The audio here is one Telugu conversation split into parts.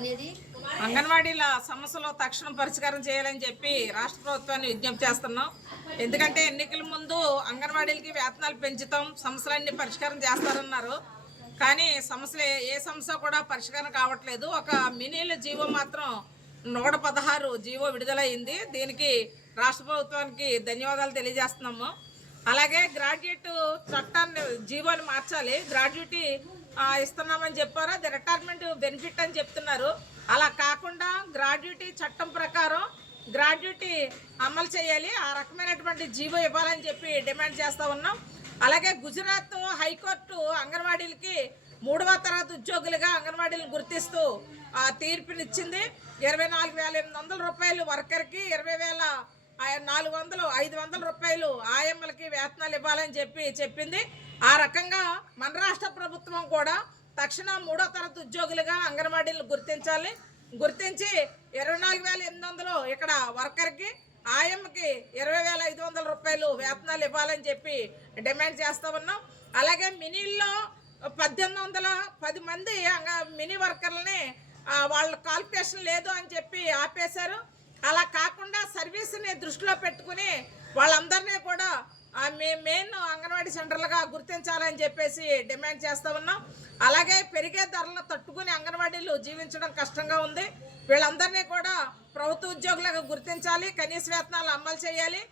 చదువుకునేది. అంగన్వాడీల సమస్యలు తక్షణం పరిష్కారం చేయాలని చెప్పి రాష్ట్ర ప్రభుత్వాన్ని విజ్ఞప్తి చేస్తున్నాం. ఎందుకంటే ఎన్నికల ముందు అంగన్వాడీలకి వేతనాలు పెంచుతాం, సమస్యలన్నీ పరిష్కారం చేస్తారన్నారు. కానీ ఏ సమస్య కూడా పరిష్కారం కావట్లేదు. ఒక మినీల జీవో మాత్రం 116 జీవో విడుదలైంది. దీనికి రాష్ట్ర ప్రభుత్వానికి ధన్యవాదాలు తెలియజేస్తున్నాము. అలాగే గ్రాడ్యుయేట్ చట్టాన్ని జీవోని మార్చాలి. గ్రాడ్యుయేటీ ఇస్తున్నామని చెప్పారు, అది రిటైర్మెంట్ బెనిఫిట్ అని చెప్తున్నారు. అలా కాకుండా గ్రాడ్యుయేటీ చట్టం ప్రకారం గ్రాడ్యుయేటీ అమలు చేయాలి, ఆ రకమైనటువంటి జీవో ఇవ్వాలని చెప్పి డిమాండ్ చేస్తూ ఉన్నాం. అలాగే గుజరాత్ హైకోర్టు అంగన్వాడీలకి 3వ తరగతి ఉద్యోగులుగా అంగన్వాడీలను గుర్తిస్తూ తీర్పునిచ్చింది. 24,800 రూపాయలు వర్కర్కి, 20,500 రూపాయలు ఆయమ్మలకి వేతనాలు ఇవ్వాలని చెప్పింది. ఆ రకంగా మన రాష్ట్ర ప్రభుత్వం కూడా తక్షణ 3వ తరగతి ఉద్యోగులుగా అంగన్వాడీలను గుర్తించి 24,800 ఇక్కడ వర్కర్కి, ఆయమ్మకి 20,500 రూపాయలు వేతనాలు ఇవ్వాలని చెప్పి డిమాండ్ చేస్తూ ఉన్నాం. అలాగే మినీల్లో 1,810 మంది మినీ వర్కర్లని వాళ్ళ క్వాలిఫికేషన్ లేదు అని చెప్పి ఆపేశారు. అలా కాకుండా సర్వీస్ని దృష్టిలో పెట్టుకుని వాళ్ళందరినీ కూడా మెయిన్ అంగన్వాడీ సెంటర్లుగా గుర్తించాలని చెప్పేసి డిమాండ్ చేస్తూ ఉన్నాం. అలాగే పెరిగే ధరలను తట్టుకుని అంగన్వాడీలు జీవించడం కష్టంగా ఉంది. వీళ్ళందరినీ కూడా ప్రభుత్వ ఉద్యోగులుగా గుర్తించాలి, కనీస వేతనాలు అమలు చేయాలి,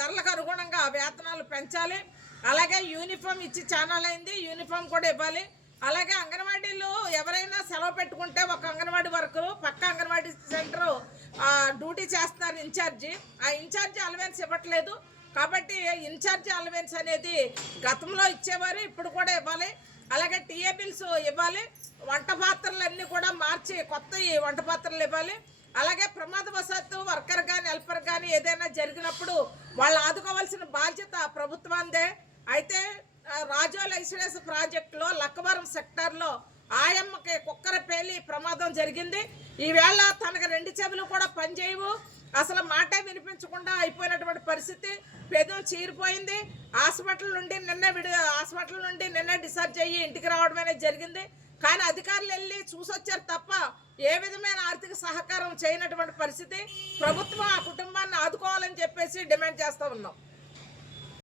ధరలకు అనుగుణంగా వేతనాలు పెంచాలి. అలాగే యూనిఫామ్ ఇచ్చి ఛానల్ అయింది, యూనిఫామ్ కూడా ఇవ్వాలి. అలాగే అంగన్వాడీలు ఎవరైనా సెలవు పెట్టుకుంటే ఒక అంగన్వాడీ వర్కరు పక్క అంగన్వాడీ సెంటర్ డ్యూటీ చేస్తున్నారు ఇన్ఛార్జి, ఆ ఇన్ఛార్జి అలవెన్స్ ఇవ్వట్లేదు. కాబట్టి ఇన్ఛార్జి అలవెన్స్ అనేది గతంలో ఇచ్చేవారు, ఇప్పుడు కూడా ఇవ్వాలి. అలాగే టీఏ బిల్స్ ఇవ్వాలి, వంట పాత్రలన్నీ కూడా మార్చి కొత్త వంట పాత్రలు ఇవ్వాలి. అలాగే ప్రమాదవశాత్తు వర్కర్ కానీ హెల్పర్ కానీ ఏదైనా జరిగినప్పుడు వాళ్ళు ఆదుకోవాల్సిన బాధ్యత ప్రభుత్వాందే. అయితే రాజోల్ ఐసోలేస్ ప్రాజెక్టులో లక్కవరం సెక్టార్లో ఆయమ్మకి కుక్కర పేలి ప్రమాదం జరిగింది. ఈవేళ తనకు 2 చెవులు కూడా పనిచేయవు, అసలు మాటే వినిపించకుండా అయిపోయినటువంటి పరిస్థితి, పెదం చీరిపోయింది. హాస్పిటల్ నుండి నిన్నే డిశ్చార్జ్ అయ్యి ఇంటికి రావడం అనేది జరిగింది. కానీ అధికారులు వెళ్ళి చూసొచ్చారు తప్ప ఏ విధమైన ఆర్థిక సహకారం చేయనటువంటి పరిస్థితి. ప్రభుత్వం ఆ కుటుంబాన్ని ఆదుకోవాలని చెప్పేసి డిమాండ్ చేస్తూ ఉన్నాం.